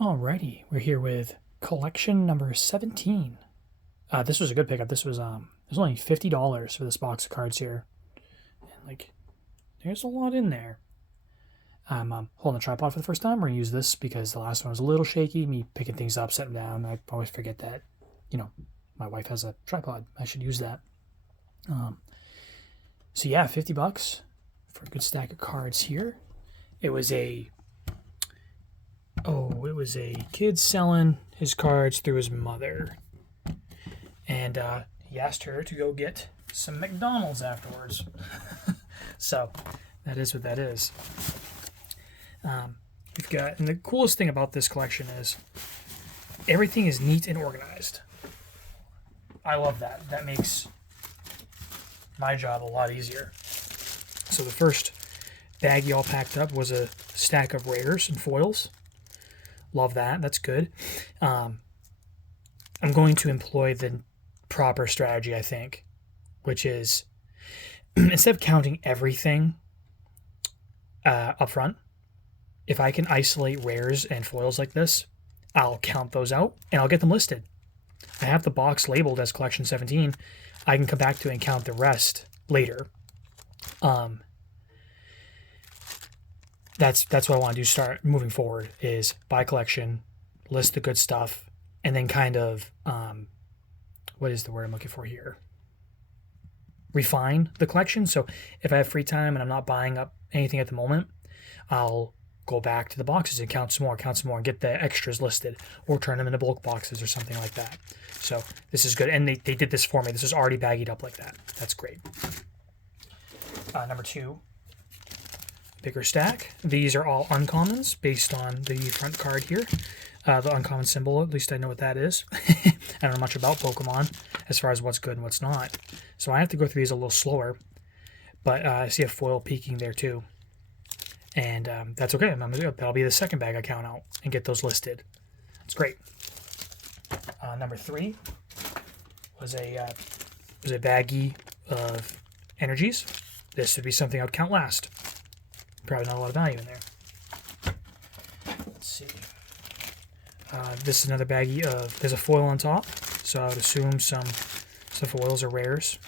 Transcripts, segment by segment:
Alrighty, we're here with collection number 17. This was a good pickup. This was only $50 for this box of cards here. And like, there's a lot in there. I'm holding the tripod for the first time. We're gonna use this because the last one was a little shaky. Me picking things up, setting them down. I always forget that, my wife has a tripod. I should use that. So yeah, $50 for a good stack of cards here. It was a kid selling his cards through his mother. And he asked her to go get some McDonald's afterwards. So that is what that is. We've got, and the coolest thing about this collection is everything is neat and organized. I love that. That makes my job a lot easier. So the first baggie all packed up was a stack of rares and foils. Love that. That's good. I'm going to employ the proper strategy, I think, which is instead of counting everything up front, if I can isolate rares and foils like this, I'll count those out and I'll get them listed. I have the box labeled as collection 17. I can come back to it and count the rest later. That's what I want to do. Start moving forward is buy collection, list the good stuff, and then kind of what is the word I'm looking for here? Refine the collection. So if I have free time and I'm not buying up anything at the moment, I'll go back to the boxes and count some more, and get the extras listed, or turn them into bulk boxes or something like that. So this is good, and they did this for me. This is already baggied up like that. That's great. Number 2. Bigger stack. These are all uncommons based on the front card here. The uncommon symbol, at least I know what that is. I don't know much about Pokemon as far as what's good and what's not. So I have to go through these a little slower. But I see a foil peeking there too. And that's okay. That'll be the second bag I count out and get those listed. That's great. Number 3 was a baggie of energies. This would be something I would count last. Probably not a lot of value in there. Let's see. This is another baggie of, there's a foil on top, so I would assume some foils or rares.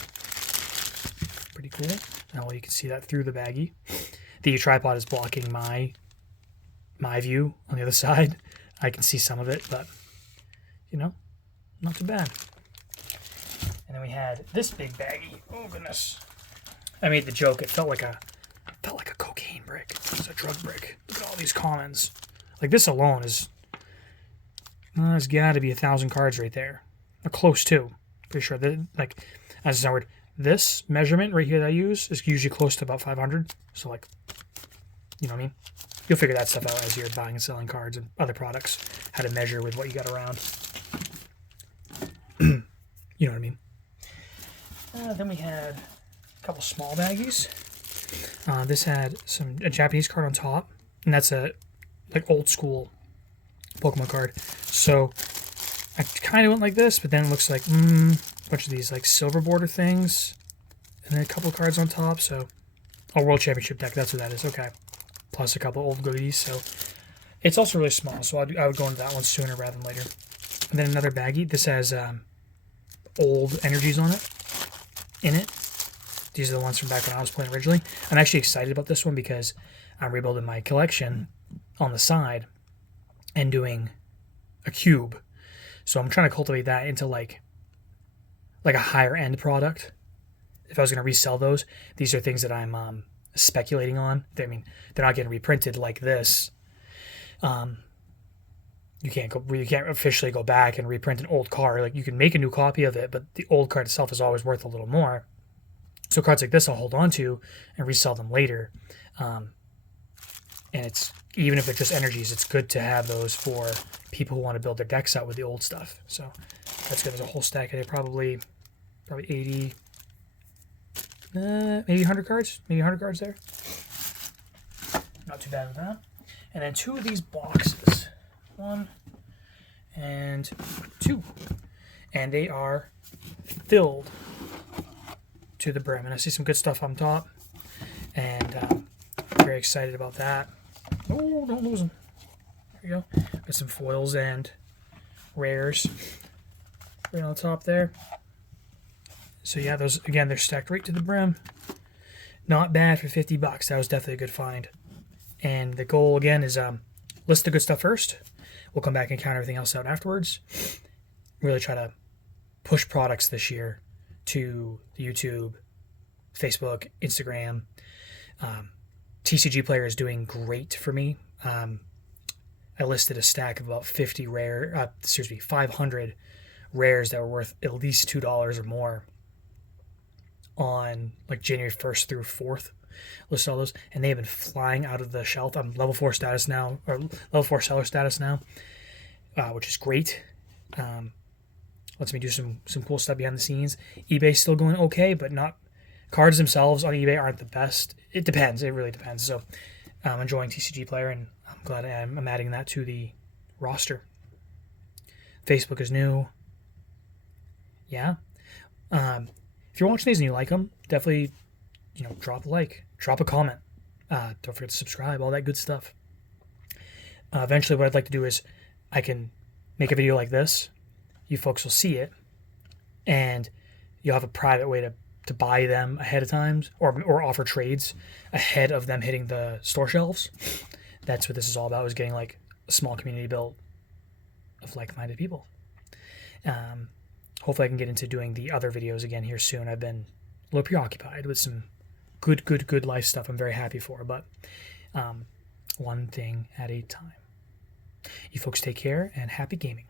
Pretty cool. Now you can see that through the baggie. The tripod is blocking my view on the other side. I can see some of it, but not too bad. And then we had this big baggie. Oh goodness! I made the joke. It felt like a cocaine brick. It was a drug brick. Look at all these commons. Like this alone is. There's got to be 1,000 cards right there. Or close to. Pretty sure that as a word, this measurement right here that I use is usually close to about 500. So you know what I mean? You'll figure that stuff out as you're buying and selling cards and other products. How to measure with what you got around. You know what I mean? Then we had a couple small baggies. This had a Japanese card on top, and that's a old school Pokemon card. So I kind of went like this, but then it looks like a bunch of these silver border things, and then a couple cards on top. So a World Championship deck. That's what that is. Okay, plus a couple old goodies. So it's also really small. So I would go into that one sooner rather than later. And then another baggie. This has old energies on it. In it. These are the ones from back when I was playing originally. I'm actually excited about this one because I'm rebuilding my collection on the side and doing a cube. So I'm trying to cultivate that into like a higher end product. If I was going to resell those, these are things that I'm speculating on. I mean, they're not getting reprinted like this. You can't officially go back and reprint an old card. Like you can make a new copy of it, but the old card itself is always worth a little more. So cards like this I'll hold on to and resell them later. And it's even if they're just energies, it's good to have those for people who want to build their decks out with the old stuff. So that's good. There's a whole stack of it, probably 80, maybe 100 cards. Maybe 100 cards there. Not too bad with that. And then 2 of these boxes. 1 and 2. And they are filled to the brim. And I see some good stuff on top. And very excited about that. Oh, don't lose them. There we go. Got some foils and rares right on the top there. So yeah, those again, they're stacked right to the brim. Not bad for $50. That was definitely a good find. And the goal again is list the good stuff first. We'll come back and count everything else out afterwards. Really try to push products this year to the YouTube, Facebook, Instagram. TCGplayer is doing great for me. I listed a stack of about 500 rares that were worth at least $2 or more on like January 1st through 4th. Listed all those, and they have been flying out of the shelf. I'm level 4 status now, or level 4 seller status now, which is great. Lets me do some cool stuff behind the scenes. eBay's still going okay, but not. Cards themselves on eBay aren't the best. It depends. It really depends. So I'm enjoying TCGplayer, and I'm glad I'm adding that to the roster. Facebook is new. Yeah. If you're watching these and you like them, definitely, drop a like, drop a comment. Don't forget to subscribe, all that good stuff. Eventually, what I'd like to do is I can make a video like this. You folks will see it, and you'll have a private way to buy them ahead of time, or offer trades ahead of them hitting the store shelves. That's what this is all about, is getting like a small community built of like-minded people. Hopefully I can get into doing the other videos again here soon. I've been a little preoccupied with some good life stuff I'm very happy for, but one thing at a time. You folks take care, and happy gaming.